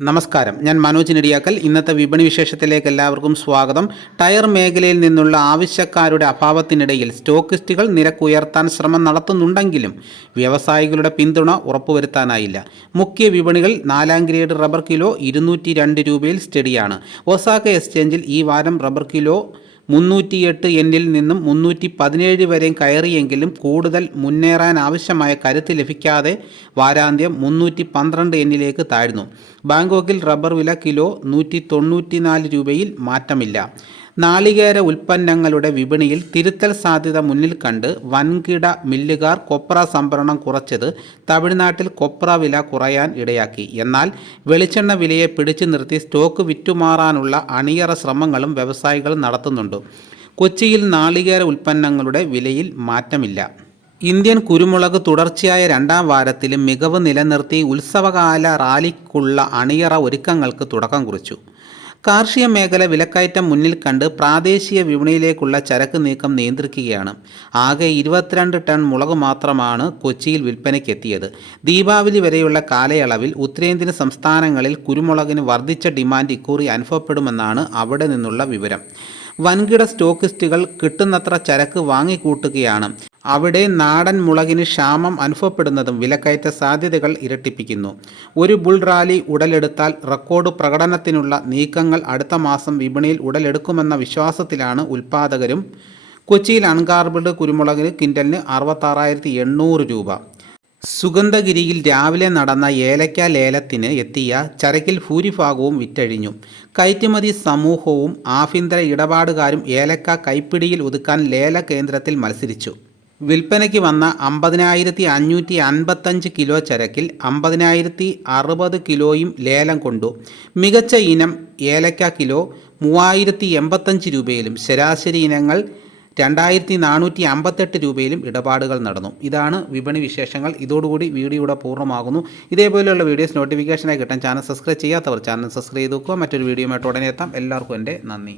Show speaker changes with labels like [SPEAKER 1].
[SPEAKER 1] നമസ്കാരം. ഞാൻ മനോജ് നെടിയാക്കൽ. ഇന്നത്തെ വിപണി വിശേഷത്തിലേക്ക് എല്ലാവർക്കും സ്വാഗതം. ടയർ മേഖലയിൽ നിന്നുള്ള ആവശ്യക്കാരുടെ അഭാവത്തിനിടയിൽ സ്റ്റോക്കിസ്റ്റുകൾ നിരക്കുയർത്താൻ ശ്രമം നടത്തുന്നുണ്ടെങ്കിലും വ്യവസായികളുടെ പിന്തുണ ഉറപ്പുവരുത്താനായില്ല. മുഖ്യ വിപണികൾ നാലാം ഗ്രേഡ് റബ്ബർ കിലോ ഇരുന്നൂറ്റി രൂപയിൽ സ്റ്റഡിയാണ്. ഒസാക്ക എക്സ്ചേഞ്ചിൽ ഈ വാരം റബ്ബർ കിലോ മുന്നൂറ്റിയെട്ട് എന്നിൽ നിന്നും മുന്നൂറ്റി പതിനേഴ് വരെയും കയറിയെങ്കിലും കൂടുതൽ മുന്നേറാൻ ആവശ്യമായ കരുത്ത് ലഭിക്കാതെ വാരാന്ത്യം മുന്നൂറ്റി പന്ത്രണ്ട് എന്നിലേക്ക് താഴ്ന്നു. ബാങ്കോക്കിൽ റബ്ബർ വില കിലോ നൂറ്റി തൊണ്ണൂറ്റിനാല് രൂപയിൽ മാറ്റമില്ല. നാളികേര ഉൽപ്പന്നങ്ങളുടെ വിപണിയിൽ തിരുത്തൽ സാധ്യത മുന്നിൽ കണ്ട് വൻകിട മില്ലുകാർ കൊപ്ര സംഭരണം കുറച്ചത് തമിഴ്നാട്ടിൽ കൊപ്ര വില കുറയാൻ ഇടയാക്കി. എന്നാൽ വെളിച്ചെണ്ണ വിലയെ പിടിച്ചു നിർത്തി സ്റ്റോക്ക് വിറ്റുമാറാനുള്ള അണിയറ ശ്രമങ്ങളും വ്യവസായികൾ നടത്തുന്നുണ്ട്. കൊച്ചിയിൽ നാളികേര ഉൽപ്പന്നങ്ങളുടെ വിലയിൽ മാറ്റമില്ല. ഇന്ത്യൻ കുരുമുളക് തുടർച്ചയായ രണ്ടാം വാരത്തിലും മികവ് നിലനിർത്തി ഉത്സവകാല റാലിക്കുള്ള അണിയറ ഒരുക്കങ്ങൾക്ക് തുടക്കം കുറിച്ചു. കാർഷിക മേഖല വിലക്കയറ്റം മുന്നിൽ കണ്ട് പ്രാദേശിക വിപണിയിലേക്കുള്ള ചരക്ക് നീക്കം നിയന്ത്രിക്കുകയാണ്. ആകെ ഇരുപത്തിരണ്ട് ടൺ മുളക് മാത്രമാണ് കൊച്ചിയിൽ വിൽപ്പനയ്ക്കെത്തിയത്. ദീപാവലി വരെയുള്ള കാലയളവിൽ ഉത്തരേന്ത്യൻ സംസ്ഥാനങ്ങളിൽ കുരുമുളകിന് വർദ്ധിച്ച ഡിമാൻഡ് ഇക്കുറി അനുഭവപ്പെടുമെന്നാണ് അവിടെ നിന്നുള്ള വിവരം. വൻകിട സ്റ്റോക്കിസ്റ്റുകൾ കിട്ടുന്നത്ര ചരക്ക് വാങ്ങിക്കൂട്ടുകയാണ്. അവിടെ നാടൻ മുളകിന് ക്ഷാമം അനുഭവപ്പെടുന്നതും വിലക്കയറ്റ സാധ്യതകൾ ഇരട്ടിപ്പിക്കുന്നു. ഒരു ബുൾ റാലി ഉടലെടുത്താൽ റെക്കോർഡ് പ്രകടനത്തിനുള്ള നീക്കങ്ങൾ അടുത്ത മാസം വിപണിയിൽ ഉടലെടുക്കുമെന്ന വിശ്വാസത്തിലാണ് ഉൽപ്പാദകരും കൊച്ചിയിൽ അൺകാർബിൾഡ് കുരുമുളകിന് കിൻഡലിന് അറുപത്താറായിരത്തി എണ്ണൂറ് രൂപ. സുഗന്ധഗിരിയിൽ രാവിലെ നടന്ന ഏലക്ക ലേലത്തിന് എത്തിയ ചരക്കിൽ ഭൂരിഭാഗവും വിറ്റഴിഞ്ഞു. കയറ്റുമതി സമൂഹവും ആഭ്യന്തര ഇടപാടുകാരും ഏലക്ക കൈപ്പിടിയിൽ ഒതുക്കാൻ ലേല കേന്ദ്രത്തിൽ മത്സരിച്ചു. വിൽപ്പനയ്ക്ക് വന്ന അമ്പതിനായിരത്തി അഞ്ഞൂറ്റി അൻപത്തഞ്ച് കിലോ ചരക്കിൽ അമ്പതിനായിരത്തി അറുപത് കിലോയും ലേലം കൊണ്ടു. മികച്ച ഇനം ഏലക്ക കിലോ മൂവായിരത്തി എൺപത്തഞ്ച് രൂപയിലും ശരാശരി ഇനങ്ങൾ രണ്ടായിരത്തി നാനൂറ്റി അമ്പത്തെട്ട് രൂപയിലും ഇടപാടുകൾ നടന്നു. ഇതാണ് വിപണി വിശേഷങ്ങൾ. ഇതോടുകൂടി വീഡിയോ ഇവിടെ പൂർണമാകുന്നു. ഇതേപോലെയുള്ള വീഡിയോസ് നോട്ടിഫിക്കേഷനായി കിട്ടാൻ ചാനൽ സബ്സ്ക്രൈബ് ചെയ്യാത്തവർ ചാനൽ സബ്സ്ക്രൈബ് ചെയ്ത് വെക്കുക മറ്റൊരു വീഡിയോയുമായിട്ട് ഉടനെ എത്താം. എല്ലാവർക്കും എന്റെ നന്ദി.